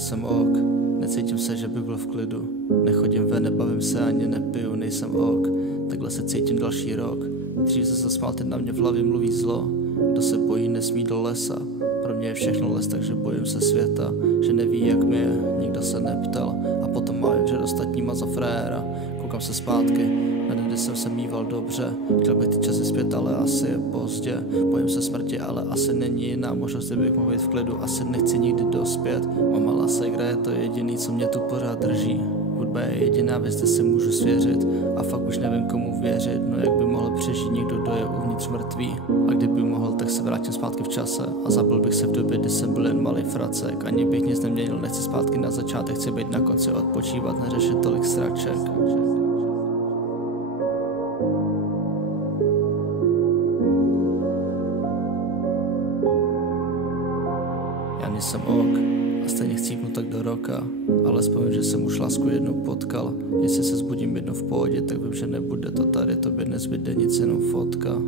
nejsem ok, necítím se, že by byl v klidu. Nechodím ven, nebavím se ani nepiju, nejsem ok, takhle se cítím další rok. Dřív se zasmál, teď na mě v hlavě mluví zlo. Kdo se bojí, nesmí do lesa. Pro mě je všechno les, takže bojím se světa. Že neví, jak mi je, nikdo se neptal. A potom mám že ostatníma za fréra. Koukám se zpátky, na kdy jsem se mýval dobře. Chtěl bych ty časy zpět, ale asi je pozdě. Bojím se smrti, ale asi není jiná možnost, kdybych mohl být v klidu. Asi nechci nikdy dospět. Mám malá segra, je to jediný, co mě tu pořád drží. Hudba je jediná věc, kde se můžu svěřit. A fakt už nevím, komu věřit. No jak by mohl přežít někdo, kdo je uvnitř mrtvý. A kdyby mohl, tak se vrátím zpátky v čase. A zabil bych se v době, kdy jsem byl jen malý fracek. Ani bych nic neměnil, nechci zpátky na začátek. Chci být na konci, odpočívat, neřešit tolik sraček. Já nejsem ok a stejně chcípnu tak do roka. Ale vzpomínám, že jsem už lásku jednou potkal. Jestli se zbudím jednou v pohodě, tak vím, že nebude to tady, tobě nezbyde nic, jenom fotka.